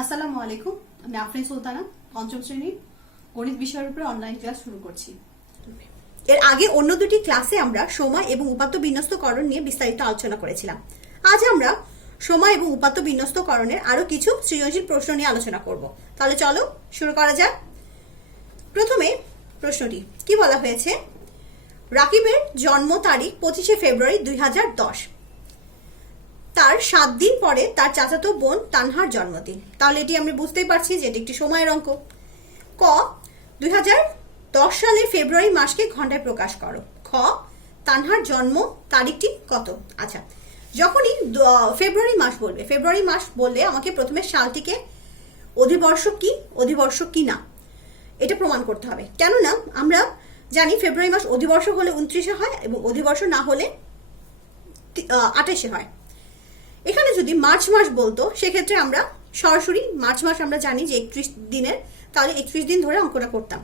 আসসালামু আলাইকুম। আমি আফরিন সুলতানা পঞ্চম শ্রেণীর গণিত বিষয়ের উপরে অনলাইন ক্লাস শুরু করছি। এর আগে অন্য দুটি ক্লাসে আমরা সময় এবং উপাত্ত বিন্যস্তকরণ নিয়ে বিস্তারিত আলোচনা করেছিলাম। আজ আমরা সময় এবং উপাত্ত বিন্যস্তকরণের আরো কিছু সৃজনশীল প্রশ্ন নিয়ে আলোচনা করব। তাহলে চলো শুরু করা যাক। প্রথমে প্রশ্নটি কি বলা হয়েছে? রাকিবের জন্ম তারিখ 25শে ফেব্রুয়ারি 2010। তার 7 দিন পরে তার চাচাতো বোন তানহার জন্মদিন। তাহলে এটি আমি বুঝতেই পারছি যে এটি একটি সময়ের অঙ্ক। ক 2010 সালের ফেব্রুয়ারি মাসকে ঘন্টায় প্রকাশ করো। খ তানহার জন্ম তারিখটি কত? আচ্ছা, যখনই ফেব্রুয়ারি মাস বললে আমাকে প্রথমে সালটিকে অধিবর্ষ কি না এটা প্রমাণ করতে হবে। কেননা আমরা জানি ফেব্রুয়ারি মাস অধিবর্ষ হলে 29-এ হয় এবং অধিবর্ষ না হলে 28-এ হয়। এখানে যদি মার্চ মাস বলতো সেক্ষেত্রে আমরা সরাসরি মার্চ মাস আমরা জানি যে 31 দিনের, তাহলে 31 দিন ধরে অঙ্কটা করতাম।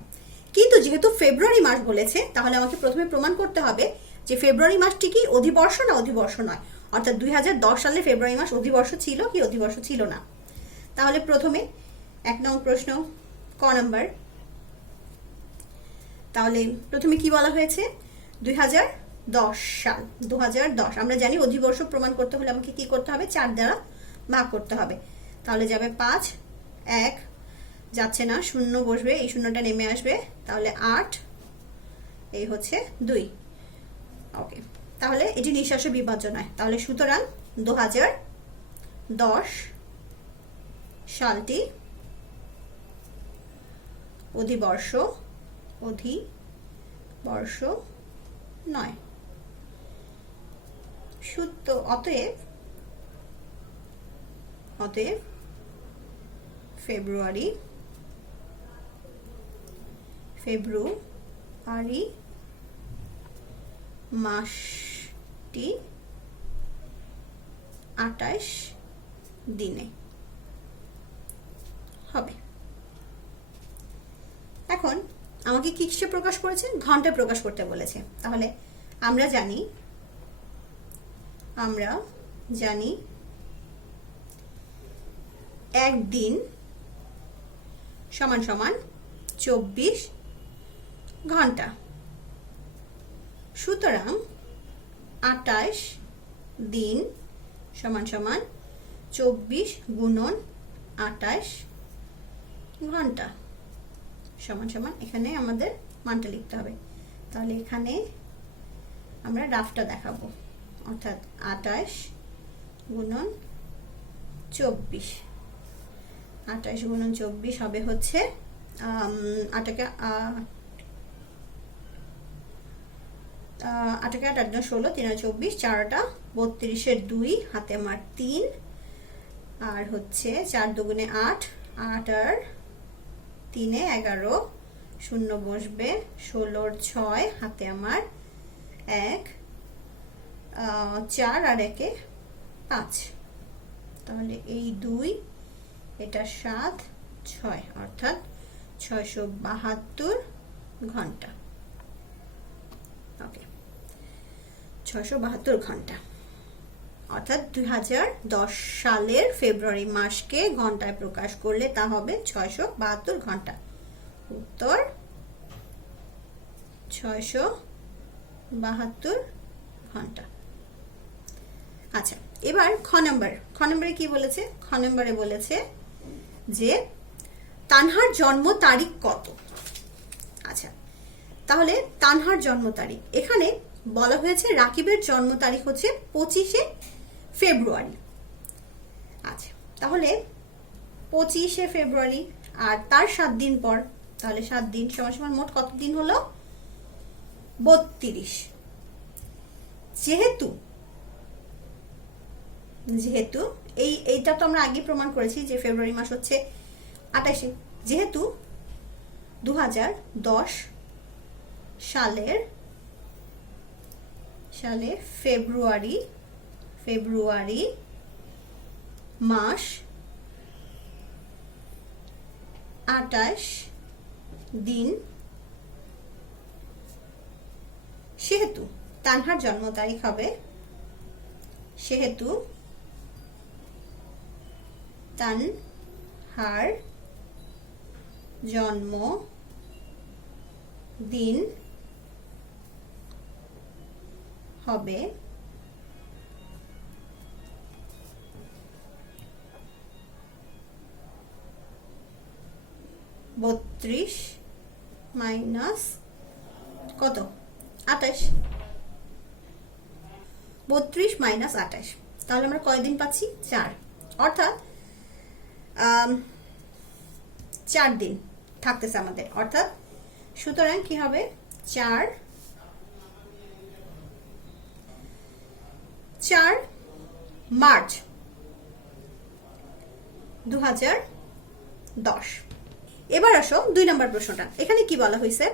কিন্তু যেহেতু ফেব্রুয়ারি মাস বলেছে তাহলে আমাকে প্রথমে প্রমাণ করতে হবে যে ফেব্রুয়ারি মাসটি কি অধিবর্ষ না অধিবর্ষ নয়, অর্থাৎ 2010 সালে ফেব্রুয়ারি মাস অধিবর্ষ ছিল কি অধিবর্ষ ছিল না। তাহলে প্রথমে 1 নং প্রশ্ন ক নাম্বার। তাহলে প্রথমে কি বলা হয়েছে? 2010 সাল। 2010 আমরা জানি অধিবর্ষ প্রমাণ করতে হলে আমাকে কি করতে হবে? 4 দ্বারা ভাগ করতে হবে। তাহলে যাবে 5, 1 যাচ্ছে না, 0 বসবে, এই শূন্যটা নেমে আসবে, তাহলে 8, এই হচ্ছে 2। ওকে, তাহলে এটি নিঃশ্বাস বিভাজ্য নয়। তাহলে সুতরাং 2010 সালটি অধিবর্ষ নয়। অতএব ফেব্রুয়ারি মাসটি 28 দিনে হবে। এখন আমাকে কিসে প্রকাশ করেছে? ঘন্টায় প্রকাশ করতে বলেছে। তাহলে আমরা জানি একদিন সমান 24 ঘন্টা। সুতরাং 28 দিন সমান 24 গুণন 28 ঘন্টা সমান এখানে আমাদের মানটা লিখতে হবে। তাহলে এখানে আমরা রাফটা দেখাবো, অর্থাৎ 28 গুণন 24। 28 গুণন 24 হবে হচ্ছে 8 8 16, 3 24, 4টা 32, 2 হাতে আমার 3, আর হচ্ছে 4 দুগুণে 8, 8 আর 3 11, 0 বসবে, 16 6 হাতে আমার 1, 4 আর 1 5, তাহলে এই 2, এটা 7, 6, অর্থাৎ 672 ঘন্টা। ওকে, 672 ঘন্টা, অর্থাৎ 2010 সালের ফেব্রুয়ারি মাসকে ঘন্টায় প্রকাশ করলে তা হবে 672 ঘন্টা। উত্তর 672 ঘন্টা। আচ্ছা, এবার খ নম্বরে কি বলেছে? খ নম্বরে বলেছে যে তানহার জন্ম তারিখ কত? আচ্ছা, তাহলে তানহার জন্ম তারিখ এখানে বলা হয়েছে রাকিবের জন্ম তারিখ হচ্ছে 25শে ফেব্রুয়ারি। আচ্ছা, তাহলে 25শে ফেব্রুয়ারি আর তার 7 দিন পর, তাহলে 7 দিন সমান মোট কত দিন হলো? 32। যেহেতু এইটা তো আমরা আগে প্রমাণ করেছি যে ফেব্রুয়ারি মাস হচ্ছে 28। যেহেতু 2010 সালে ফেব্রুয়ারি মাস 28 দিন, সেহেতু তানহার জন্ম তারিখ হবে, সেহেতু তান রেখার জন্ম দিন হবে 32 মাইনাস কত 28, 32 মাইনাস 28। তাহলে আমরা কয়দিন পাচ্ছি 4, অর্থাৎ 4 দিন থাকতেছে আমাদের, অর্থাৎ সুতরাং কি হবে 4 মার্চ 2010। এবার আসো 2 নম্বর প্রশ্নটা। এখানে কি বলা হয়েছে,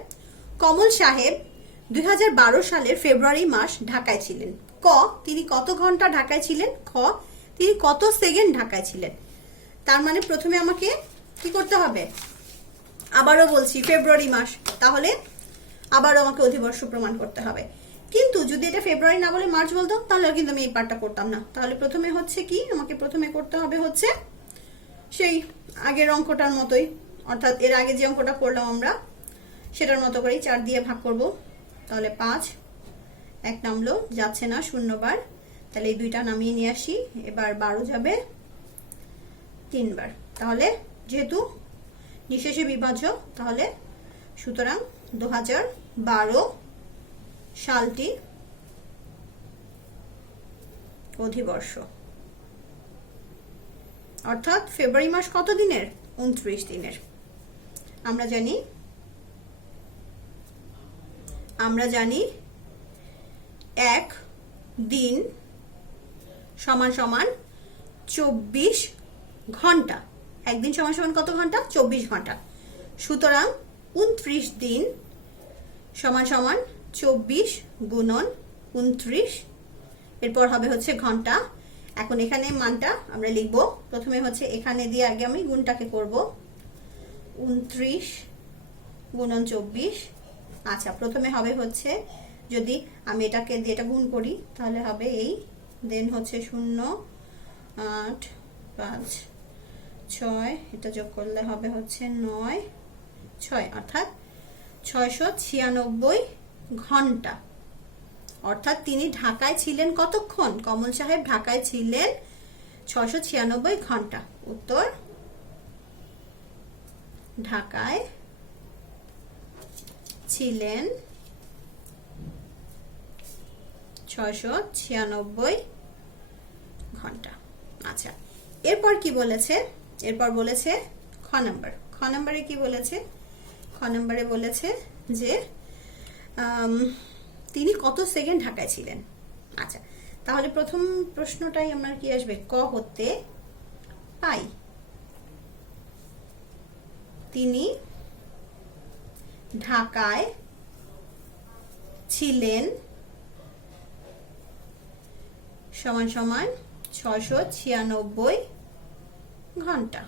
কমল সাহেব 2012 সালের ফেব্রুয়ারি মাস ঢাকায় ছিলেন। ক, তিনি কত ঘন্টা ঢাকায় ছিলেন। খ, তিনি কত সেকেন্ড ঢাকায় ছিলেন। তার মানে প্রথমে আমাকে কি করতে হবে, আবারও বলছি ফেব্রুয়ারি মাস, তাহলে আবারও আমাকে অধিবর্ষ প্রমাণ করতে হবে। কিন্তু যদি এটা ফেব্রুয়ারি না বলে মার্চ বলতো তাহলে কিন্তু আমি এই পার্টটা করতাম না। তাহলে প্রথমে হচ্ছে কি, আমাকে প্রথমে করতে হবে হচ্ছে সেই আগের অঙ্কটার মতোই, অর্থাৎ এর আগে যে অঙ্কটা করলাম আমরা সেটার মতো করেই 4 দিয়ে ভাগ করব। তাহলে 5, 1 নামলো, যাচ্ছে না 0 বার, তাহলে এই 2টা নামিয়ে নিয়ে আসি। এবার 12 যাবে 3 বার। তাহলে যেহেতু নিঃশেষে বিভাজ্য, তাহলে সুতরাং 2012 সালটি অধিবর্ষ, অর্থাৎ ফেব্রুয়ারি মাস কত দিনের, 29 দিনের। আমরা জানি 1 দিন সমান সমান 24 ঘন্টা। একদিন সমান সমান কত ঘন্টা, 24 ঘন্টা। সুতরাং 29 দিন সমান সমান 24 গুণন 29, এরপর হবে হচ্ছে ঘন্টা। এখন এখানে মানটা আমরা লিখবো, প্রথমে হচ্ছে এখানে দিয়ে আগে আমি গুণটাকে করব, 29 গুণন 24। আচ্ছা, প্রথমে হবে হচ্ছে, যদি আমি এটাকে দিয়ে এটা গুণ করি তাহলে হবে এই, দেন হচ্ছে 0, 8, 5, 6, এটা যোগ করলে হবে হচ্ছে 9, 6, অর্থাৎ 696 ঘন্টা। অর্থাৎ তিনি ঢাকায় ছিলেন কতক্ষণ, কমল সাহেব ঢাকায় ছিলেন 696 ঘন্টা। উত্তর, ঢাকায় ছিলেন 696 ঘন্টা। আচ্ছা, এরপর কি বলেছে, এরপর বলেছে খ নম্বরে কি বলেছে, খ নম্বরে বলেছে যে তিনি কত সেকেন্ড ঢাকায় ছিলেন। আচ্ছা, তাহলে প্রথম প্রশ্নটাই আমার কি আসবে, ক হতে পাই। তিনি ঢাকায় ছিলেন সমান সমান 696 ঘন্টা।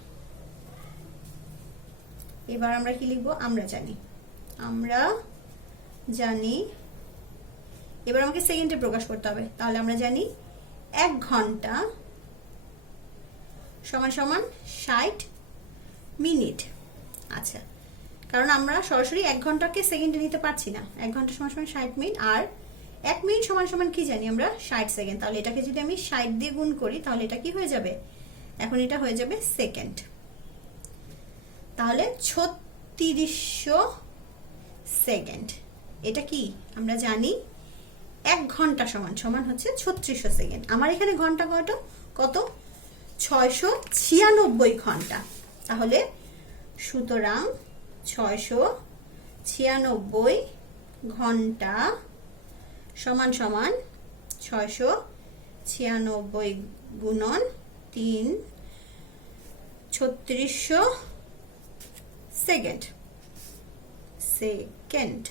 এবার আমরা কি লিখবো, আমরা জানি, এবার আমাকে সেকেন্ডে প্রকাশ করতে হবে। তাহলে আমরা জানি 1 ঘন্টা সমান সমান 60 মিনিট। আচ্ছা, কারণ আমরা সরাসরি 1 ঘন্টাকে সেকেন্ডে নিতে পারছি না। 1 ঘন্টা সমান সমান 60 মিনিট, আর 1 মিনিট সমান সমান কি জানি আমরা, 60 সেকেন্ড। তাহলে এটাকে যদি আমি 60 দিয়ে গুণ করি তাহলে এটা কি হয়ে যাবে, এখন এটা হয়ে যাবে সেকেন্ড। তাহলে 3600 সেকেন্ড। এটা কি আমরা জানি 1 ঘন্টা সমান সমান হচ্ছে 3600 সেকেন্ড। আমার এখানে ঘন্টা কত 696 ঘন্টা। তাহলে সুতরাং 696 ঘন্টা সমান সমান 696 গুণন 3, 3600 সেকেন্ড।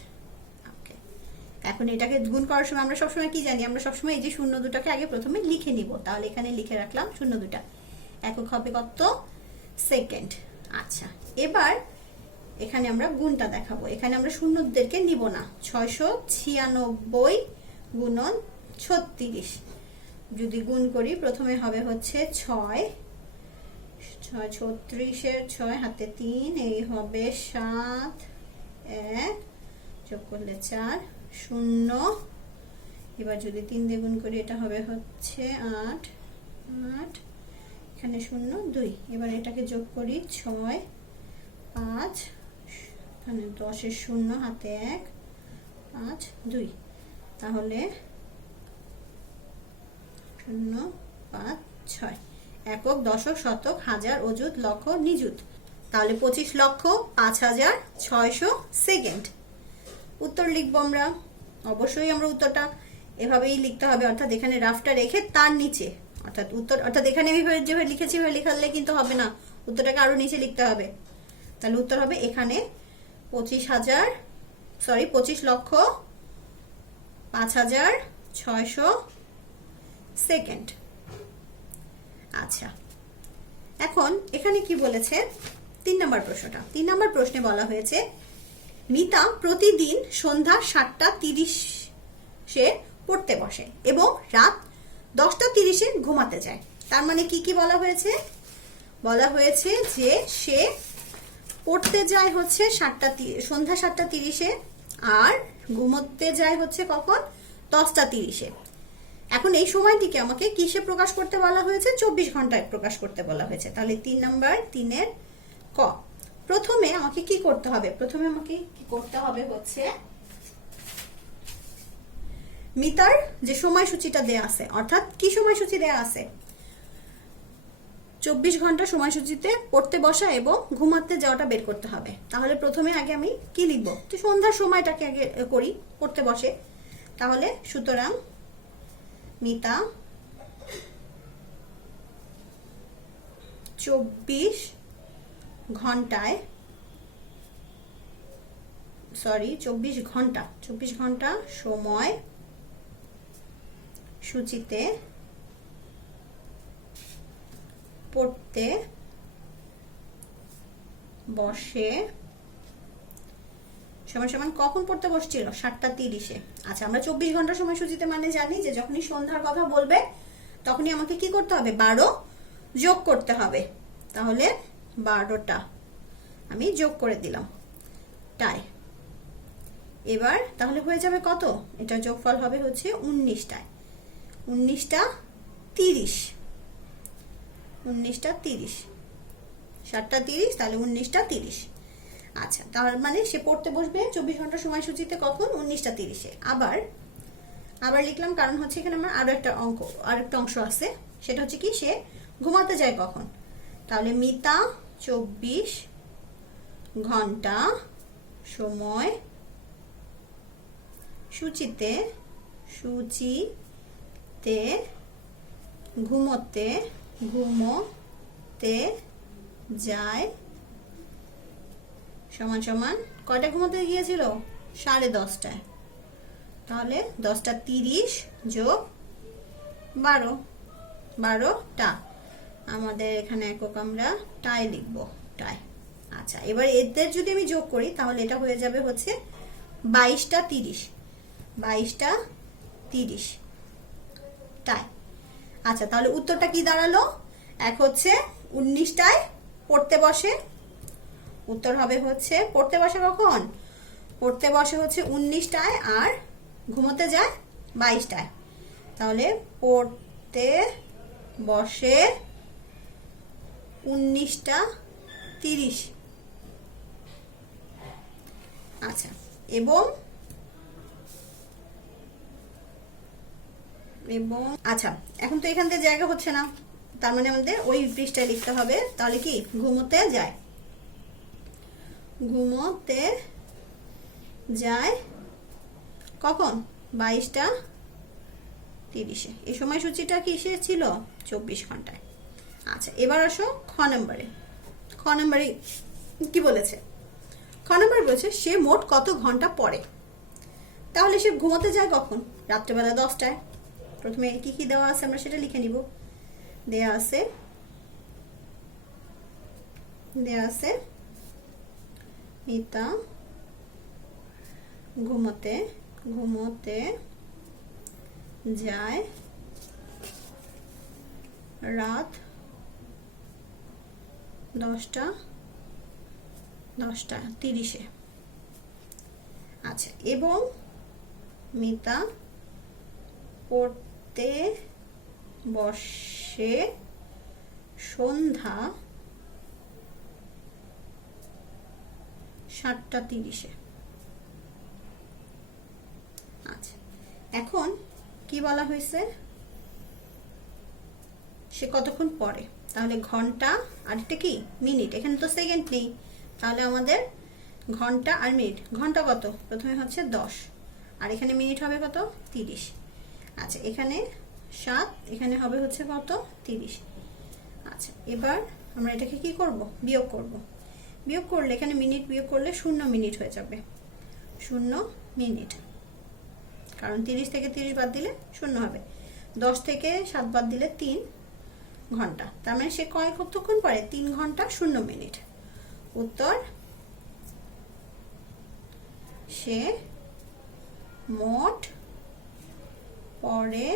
এখন এটাকে গুণ করার সময় আমরা সবসময় কি জানি, আমরা সবসময় এই যে 0-2টাকে আগে প্রথমে লিখে নিব। তাহলে এখানে লিখে রাখলাম 0-2টা, একক হবে কত, সেকেন্ড। আচ্ছা, এবার এখানে আমরা গুণটা দেখাবো। এখানে আমরা শূন্যদেরকে নিব না। 696 গুণন 36 যদি গুণ করি, প্রথমে হবে হচ্ছে 6 6 36-এর 6 হাতে 3, এই হবে 7, 1 যোগ করলে 4 0। এবার যদি 3 দিয়ে গুণ করি এটা হবে হচ্ছে 8 8, এখানে 0 2। এবার এটাকে যোগ করি 6 5, এখানে 10-এর 0 হাতে 1 5 2, তাহলে 0 5 6। একক, দশক, শতক, হাজার, অযুত, লক্ষ, নিযুত। তাহলে 25,05,600 সেকেন্ড। উত্তর লিখবো আমরা। অবশ্যই আমরা উত্তরটা এভাবেই লিখতে হবে, অর্থাৎ এখানে রাফটা রেখে তার নিচে, অর্থাৎ এখানে আমি যেভাবে লিখেছি লিখলে কিন্তু হবে না, উত্তরটাকে আরো নিচে লিখতে হবে। তাহলে উত্তর হবে এখানে 25,05,600 সেকেন্ড। আচ্ছা, এখন এখানে কি বলেছে 3 নম্বর প্রশ্নটা। 3 নম্বর প্রশ্নে বলা হয়েছে মিতা প্রতিদিন সন্ধ্যা 7:30-এ পড়তে বসে এবং রাত 10:30-এ ঘুমাতে যায়। তার মানে কি কি বলা হয়েছে? বলা হয়েছে যে সে পড়তে যায় হচ্ছে সন্ধ্যা 7:30-এ আর ঘুমোতে যায় হচ্ছে কখন? 10:30-এ। এখন এই সময়টিকে আমাকে কিসে প্রকাশ করতে বলা হয়েছে? 24 ঘন্টায় প্রকাশ করতে বলা হয়েছে। তাহলে 3 নাম্বার 3-এর ক। প্রথমে আমাকে কি করতে হবে? হচ্ছে মিতার যে সময়সূচিটা দেয়া আছে, অর্থাৎ কি সময়সূচি দেয়া আছে? 24 ঘন্টা সময়সূচিতে পড়তে বসা এবং ঘুমাতে যাওয়াটা বের করতে হবে। তাহলে প্রথমে আগে আমি কি লিখবো? তো সন্ধ্যার সময়টাকে আগে করি, পড়তে বসে। তাহলে সুতরাং মিতা 24 ঘন্টা সময় সূচিতে পড়তে বসে। সমান কখন পড়তে বসছিল? 7:30-এ। আচ্ছা, আমরা 24 ঘন্টা সময়সূচিতে মানে জানি যে যখনই সন্ধ্যার কথা বলবে তখনই আমাকে কি করতে হবে? 12 যোগ করতে হবে। তাহলে 12টা আমি যোগ করে দিলাম, তাই এবার তাহলে হয়ে যাবে কত? এটা যোগফল হবে হচ্ছে 19টা 30। 7:30, তাহলে 19:30। আচ্ছা, তার মানে সে পড়তে বসবে 24 ঘন্টা সময়সূচিতে কখন? 19:30-এ। আবার লিখলাম, কারণ হচ্ছে এখানে আমার আরেকটা অংশ আছে, সেটা হচ্ছে কি সে ঘুমাতে যায় কখন। তাহলে মিতা 24 ঘন্টা সময় সূচিতে ঘুমোতে যায় সমান কয়টা ঘুমোতে গিয়েছিল? 10:30টায়। তাহলে 10:30 যোগ 12টা। আমাদের এখানে একক আমরা টাই লিখবো, টাই। আচ্ছা, এবার এদের যদি আমি যোগ করি তাহলে এটা হয়ে যাবে হচ্ছে 22:30 টাই। আচ্ছা, তাহলে উত্তরটা কি দাঁড়ালো? এক হচ্ছে 19টায় পড়তে বসে, উত্তর হবে হচ্ছে পড়তে বসে কখন? পড়তে বসে হচ্ছে 19টায় আর ঘুমোতে যায় 22টায়। তাহলে পড়তে বসে 19:30। আচ্ছা, এবং আচ্ছা, এখন তো এখান থেকে জায়গা হচ্ছে না, তার মানে আমাদের ওই পৃষ্ঠায় লিখতে হবে। তাহলে কি ঘুমোতে যায় কখন? 22:30-এ। এই সময়সূচিটা কিসে ছিল? 24 ঘন্টায়। আচ্ছা, এবার আসো খ নম্বরে কি বলেছে? খ নম্বরে বলেছে সে মোট কত ঘন্টা পড়ে। তাহলে সে ঘুমোতে যায় কখন? রাত্রেবেলা 10টায়। প্রথমে কি কি দেওয়া আছে আমরা সেটা লিখে নিব। দেয়া আছে মিতা ঘুমোতে যায় রাত 10টা 10টা 30-এ। আচ্ছা, এবং মিতা পড়তে বসে সন্ধ্যা 7টা 30-এ। আচ্ছা, এখন কি বলা হয়েছে, সে কতক্ষণ পড়ে, তাহলে ঘন্টা আর এটা কি মিনিট, এখানে তো সেকেন্ড নেই, তাহলে আমাদের ঘন্টা আর মিনিট, ঘন্টা কত, প্রথমে হচ্ছে 10 আর এখানে মিনিট হবে কত 30। আচ্ছা, এখানে 7, এখানে হবে হচ্ছে কত 30। আচ্ছা, এবার আমরা এটাকে কি করব, বিয়োগ করব। বিয়োগ করলে এখানে মিনিট বিয়োগ করলে 0 মিনিট হয়ে যাবে, 0 মিনিট, কারণ 30 থেকে 30 বাদ দিলে 0 হবে। 10 থেকে 7 বাদ দিলে 3 ঘন্টা, তার মানে সে কতক্ষণ পড়ে, 3 ঘন্টা 0 মিনিট। উত্তর, সে মোট পড়ে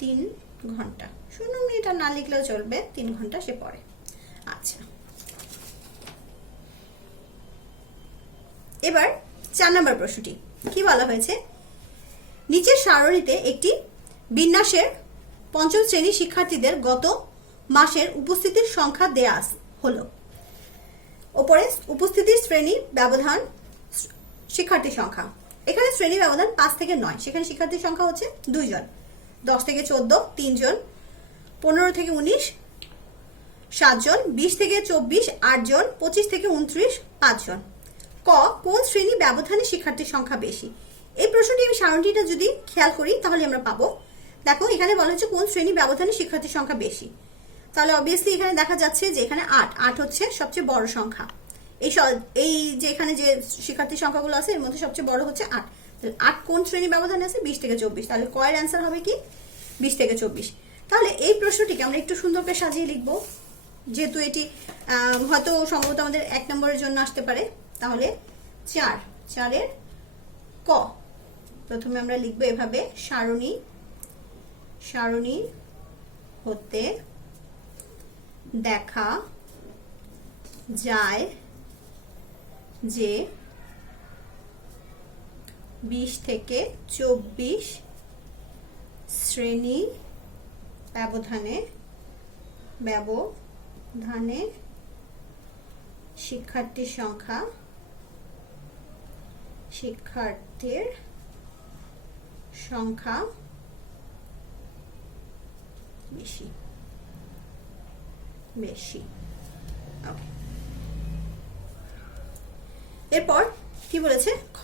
3 ঘন্টা, 0 মিনিট আর না লিখলেও চলবে, 3 ঘন্টা সে পড়ে। আচ্ছা, এবার 4 নম্বর প্রশ্নটি কি বলা হয়েছে, নিচের সারণীতে একটি বিন্যাসের 5ম শ্রেণীর শিক্ষার্থীদের গত মাসের উপস্থিতির সংখ্যা দেয়া হলো। ওপরে উপস্থিতির শ্রেণী ব্যবধান শিক্ষার্থীর সংখ্যা, এখানে শ্রেণী ব্যবধান 5 থেকে 9, সেখানে শিক্ষার্থীর সংখ্যা হচ্ছে 2 জন, 10 থেকে 14 3 জন, 15 থেকে 19 7 জন, 20 থেকে 24 8 জন, 25 থেকে 29 5 জন। ক, কোন শ্রেণী ব্যবধানে শিক্ষার্থীর সংখ্যা বেশি? এই প্রশ্নটি আমি সারণীটা যদি খেয়াল করি তাহলে আমরা পাবো, দেখো এখানে বলা হচ্ছে কোন শ্রেণী ব্যবধানে শিক্ষার্থীর সংখ্যা বেশি, তাহলে অবভিয়াসলি এখানে দেখা যাচ্ছে যে এখানে 8 হচ্ছে সবচেয়ে বড় সংখ্যা। এই যে এখানে যে শিক্ষার্থীর সংখ্যাগুলো আছে এর মধ্যে সবচেয়ে বড় হচ্ছে 8, তাহলে 8 কোন শ্রেণী ব্যবধানে আছে, 20 থেকে 24, তাহলে ক এর অ্যান্সার হবে কি 20 থেকে 24। তাহলে এই প্রশ্নটিকে আমরা একটু সুন্দর করে সাজিয়ে লিখব, যেহেতু এটি হয়তো সম্ভবত আমাদের 1 নম্বরের জন্য আসতে পারে। তাহলে 4 এর ক, প্রথমে আমরা লিখব এভাবে, সারণী হতে দেখা যায় যে 20 থেকে 24 শ্রেণী ব্যবধানে শিক্ষার্থীর সংখ্যা বেশি। ওকে, এরপর কি বলেছে, খ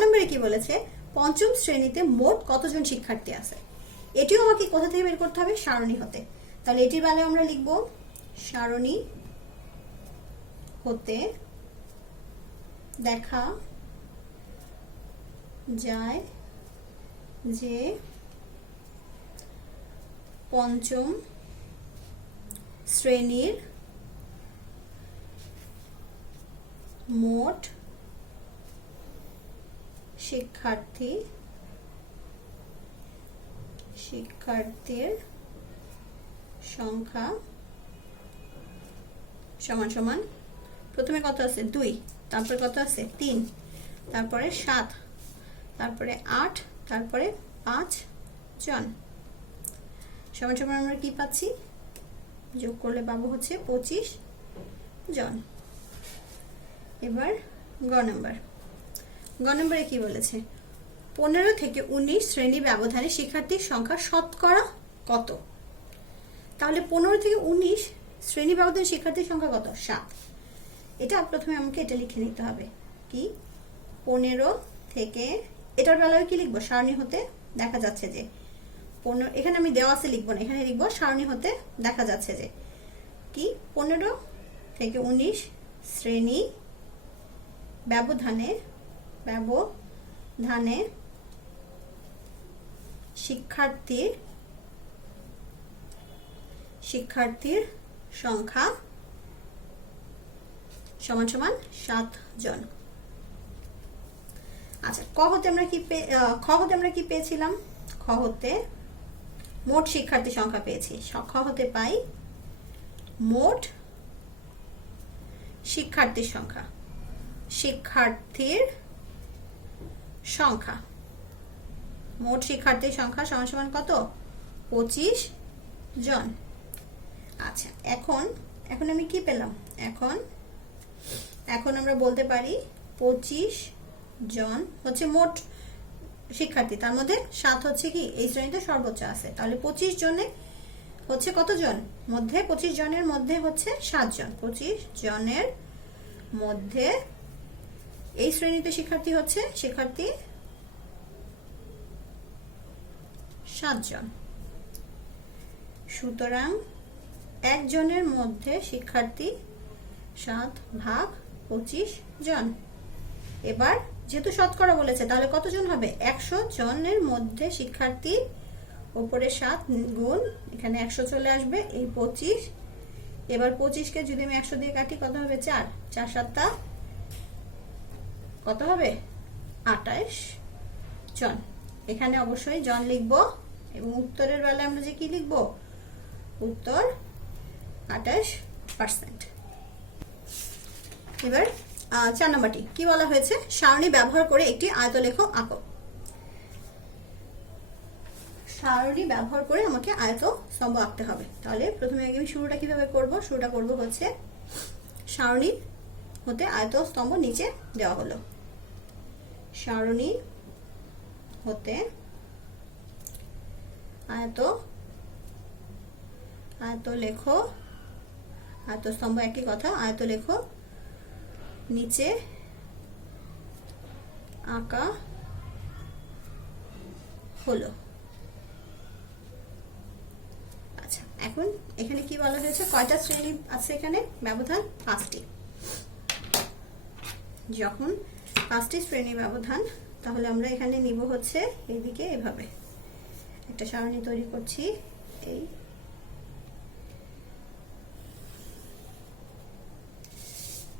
নম্বরে কি বলেছে, 5ম শ্রেণীতে মোট কতজন শিক্ষার্থী আছে, এটিও আমাকে কোথা থেকে বের করতে হবে, সারণী হতে। তাহলে এটির বেলায় আমরা লিখব, সারণী হতে দেখা যায় যে 5ম শ্রেণীর মোট শিক্ষার্থীর সংখ্যা সমান সমান, প্রথমে কত আছে 2, তারপরে কত আছে 3, তারপরে 7, তারপরে 8, তারপরে 5 জন, সমান সমান আমরা কি পাচ্ছি, যোগ করলে পাবো হচ্ছে 25 জন। এবার গ নম্বরে কি বলেছে, 15 থেকে 19 শ্রেণী ব্যবধানে শিক্ষার্থীর সংখ্যা শতকরা কত? তাহলে 15 থেকে 19 শ্রেণী ব্যবধানে শিক্ষার্থীর সংখ্যা কত, 7। এটা প্রথমে আমাকে এটা লিখে নিতে হবে, কি 15 থেকে, এটার বেলায় কি লিখবো, সারণী হতে দেখা যাচ্ছে যে 15, এখানে আমি দেওয়া আছে লিখবো না, এখানে লিখবো সারণী হতে দেখা যাচ্ছে যে কি 15 থেকে 19 শ্রেণী ব্যবধানে শিক্ষার্থীর সংখ্যা সমান সমান 7 জন। আচ্ছা, খ হতে আমরা কি পেয়েছিলাম, খ হতে মোট শিক্ষার্থী সংখ্যা পেয়েছি। সংখ্যা হতে পাই মোট শিক্ষার্থীর সংখ্যা। শিক্ষার্থীর সংখ্যা, মোট শিক্ষার্থীর সংখ্যা সমান সমান কত? 25 জন। আচ্ছা, এখন আমি কি পেলাম? এখন আমরা বলতে পারি 25 জন হচ্ছে মোট শিক্ষার্থী, তার মধ্যে 7 হচ্ছে কি এই শ্রেণীতে সর্বোচ্চ আছে। তাহলে 25 জনে হচ্ছে কতজন? মধ্যে 25 জনের মধ্যে হচ্ছে 7 জন। 25 জনের মধ্যে এই শ্রেণীতে শিক্ষার্থী হচ্ছে 7 জন। সুতরাং একজনের মধ্যে শিক্ষার্থী 7 ভাগ 25 জন। এবার যেহেতু শতকরা বলেছে তাহলে কতজন হবে? 100 জনের মধ্যে শিক্ষার্থী, উপরে 7 গুণ এখানে 100 চলে আসবে, এই 25। এবার 25কে যদি আমি 100 দিয়ে কাটি কত হবে? 4 4 7 কত হবে? 28 জন। এখানে অবশ্যই জন লিখব এবং উত্তরের বেলায় আমরা যে কি লিখব? উত্তর 28%। এবার 4 নম্বরটি কি বলা হয়েছে? সারণী ব্যবহার করে একটি আয়তলেখ আঁকো। সারণী ব্যবহার করে আমাকে আয়তস্তম্ভ আঁকতে হবে। তাহলে প্রথমে আগে আমি শুরুটা কিভাবে করব? শুরুটা করব হচ্ছে সারণী হতে আয়তস্তম্ভ নিচে দেওয়া হলো। সারণী হতে আয়তলেখ, আয়তস্তম্ভ একই কথা, আয়তলেখ নিচে আঁকা হলো। আচ্ছা, এখন এখানে কি বলা হয়েছে? কয়টা শ্রেণী আছে এখানে? ব্যবধান 5টি। যখন 5টি শ্রেণী ব্যবধান, তাহলে আমরা এখানে নিব হচ্ছে এইদিকে এভাবে একটা সারণী তৈরি করছি। এই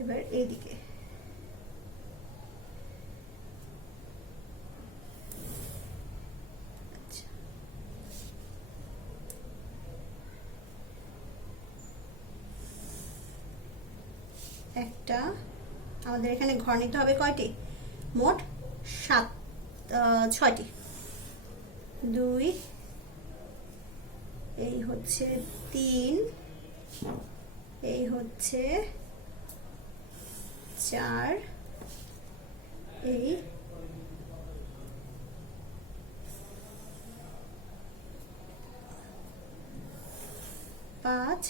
এবার এইদিকে একটা, আমাদের এখানে ঘর নিতে হবে কয়টি? মোট 6টি। 2, এই হচ্ছে 3, এই হচ্ছে 4, এই 5,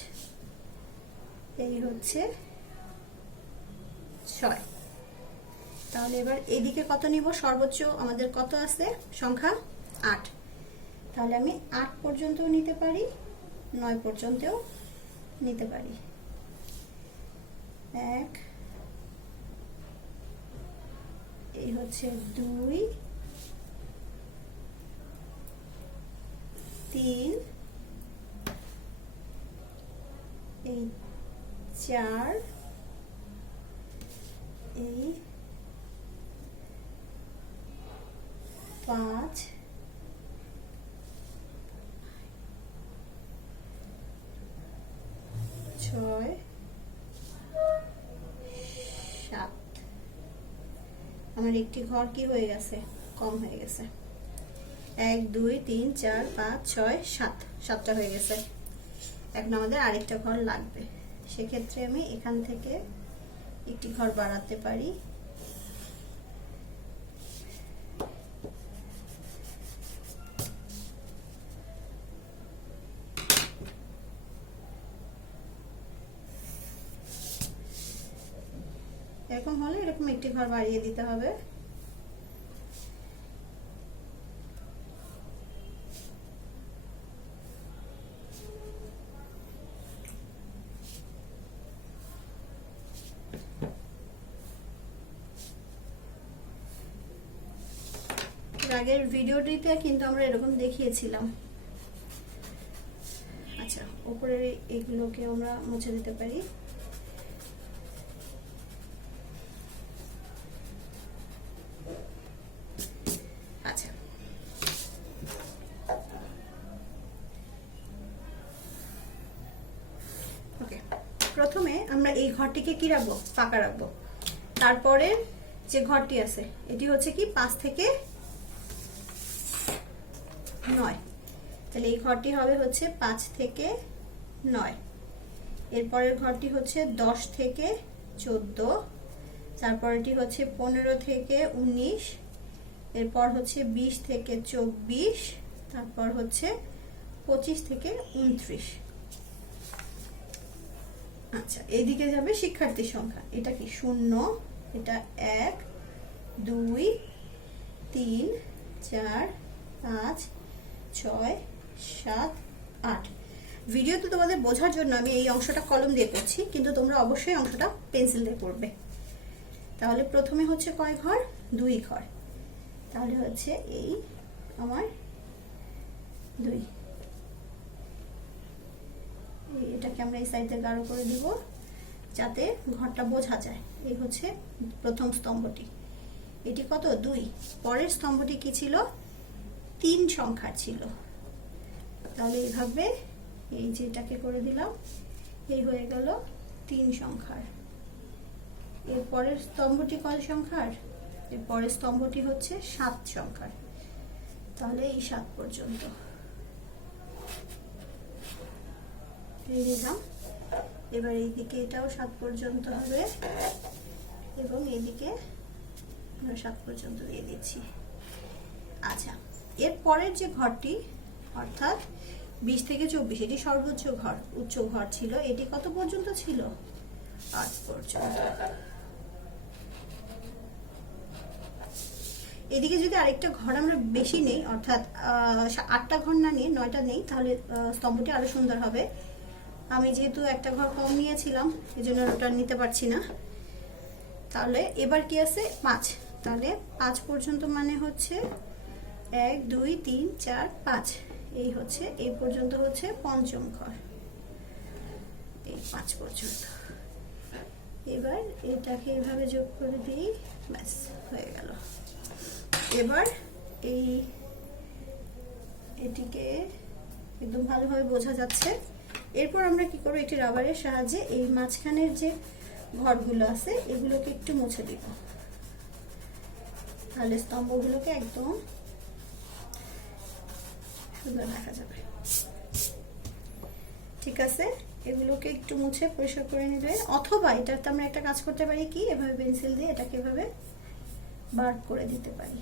এই হচ্ছে 6। তাহলে এবার এদিকে কত নিব? সর্বোচ্চ আমাদের কত আছে সংখ্যা? 8। তাহলে আমি 8 পর্যন্ত নিতে পারি, 9 পর্যন্তও নিতে পারি। 1, এই হচ্ছে 2, 3, এই 4, এই 5, 6, 7। আমার একটি ঘর কি হয়ে গেছে? কম হয়ে গেছে। 1, 2, 3, 4, 5, 6, 7, 7টা হয়ে গেছে। এখন আমাদের আরেকটা ঘর লাগবে। সেক্ষেত্রে আমি এখান থেকে একটি ঘর বাড়াতে পারি। এরকম হলে এরকম একটি ঘর বাড়িয়ে দিতে হবে। আগের ভিডিওটিতে কিন্তু আমরা এরকম দেখিয়েছিলাম। আচ্ছা, উপরের এগুলোকে আমরা মুছে দিতে পারি। আচ্ছা, প্রথমে আমরা এই ঘরটিকে কি রাখবো, ফাঁকা রাখবো। তারপরে যে ঘরটি আছে এটি হচ্ছে কি 5 থেকে 9, তাহলে এই ঘরটি হবে হচ্ছে 5 থেকে 9। এরপরের ঘরটি হচ্ছে 10 থেকে 14, তারপরেটি হচ্ছে 15 থেকে 19, এরপর হচ্ছে 20 থেকে 24, তারপর হচ্ছে 25 থেকে 29। আচ্ছা, এইদিকে যাবে শিক্ষার্থীর সংখ্যা। এটা কি 0, এটা 1 2 3 4 5 6 7 8। ভিডিওতে তোমাদের বোঝার জন্য আমি এই অংশটা কলম দিয়ে করছি, কিন্তু তোমরা অবশ্যই অংশটা পেন্সিল দিয়ে করবে। তাহলে প্রথমে হচ্ছে কয় ঘর, 2 ঘর। তাহলে হচ্ছে এই আমার 2, এটাকে আমরা এই সাইডে গাঢ় করে দিব যাতে ঘরটা বোঝা যায়। এই হচ্ছে প্রথম স্তম্ভটি, এটি কত 2। পরের স্তম্ভটি কি ছিল, 3 সংখ্যার ছিল। তাহলে এইভাবে এই যে এটাকে করে দিলাম, এই হয়ে গেল 3 সংখ্যার। এর পরের স্তম্ভটি কয় সংখ্যার, এর পরের স্তম্ভটি হচ্ছে 7 সংখ্যার। তাহলে এই 7 পর্যন্ত এই দিলাম। এবার এইদিকে এটাও 7 পর্যন্ত হবে এবং এইদিকে আমরা 7 পর্যন্ত দিয়ে দিচ্ছি। আচ্ছা, এর পরের যে ঘরটি অর্থাৎ 20 থেকে 24, এটি সর্বোচ্চ ঘর, উচ্চ ঘর ছিল। এটি কত পর্যন্ত ছিল, 8 পর্যন্ত। এদিকে যদি আরেকটা ঘর আমরা বেশি নেই, অর্থাৎ 8টা ঘর না নিয়ে 9টা নেই, তাহলে স্তম্ভটি আরো সুন্দর হবে। আমি যেহেতু একটা ঘর কম নিয়েছিলাম এজন্য ওটা নিতে পারছি না। তাহলে এবার কি আছে 5, তাহলে 5 পর্যন্ত মানে হচ্ছে 1 2 3 4 5, এই হচ্ছে এই পর্যন্ত হচ্ছে পঞ্চম ঘর, এই 5 পর্যন্ত। এবার এটাকে এভাবে যোগ করে দিই, ব্যাস হয়ে গেল। এবার এটিকে একদম ভালোভাবে বোঝা যাচ্ছে। এরপর আমরা কি করব, একটি রাবারের সাহায্যে এই মাঝখানের যে ঘরগুলো আছে এগুলোকে একটু মুছে দিব, তাহলে স্তম্ভগুলোকে একদম সুন্দর দেখা যাবে। ঠিক আছে, এগুলোকে একটু মুছে পরিষ্কার করে নিবে। অথবা এটাতে আমরা একটা কাজ করতে পারি কি, এভাবে পেন্সিল দিয়ে এটাকে এভাবে বার করে দিতে পারি।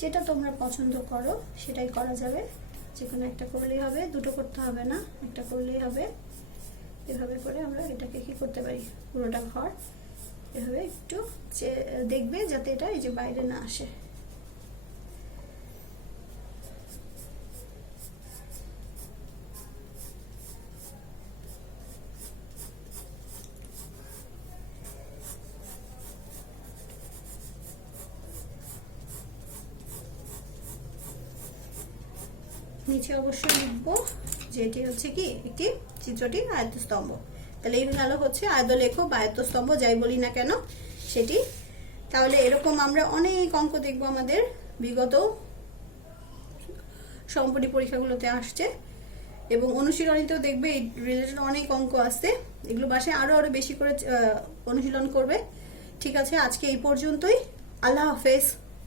যেটা তোমরা পছন্দ করো সেটাই করা যাবে, যে কোনো একটা করলেই হবে, দুটো করতে হবে না, একটা করলেই হবে। এভাবে করে আমরা এটাকে কি করতে পারি, পুরোটা ঘর এভাবে একটু দেখবে যাতে এটা এই যে বাইরে না আসে। নিচে অবশ্যই লিখবো যে এটি হচ্ছে কি একটি চিত্রটি আয়তস্তম্ভ। তাহলে এই গেল হচ্ছে আয়তলেখ বা আয়তস্তম্ভ, যাই বলি না কেন সেটি। তাহলে এরকম আমরা অনেক অঙ্ক দেখবো, আমাদের বিগত সমাপনী পরীক্ষাগুলোতে আসছে এবং অনুশীলনীতেও দেখবে এই রিলেটেড অনেক অঙ্ক আছে। এগুলো বাসায় আরো বেশি করে অনুশীলন করবে। ঠিক আছে, আজকে এই পর্যন্তই। আল্লাহ হাফেজ।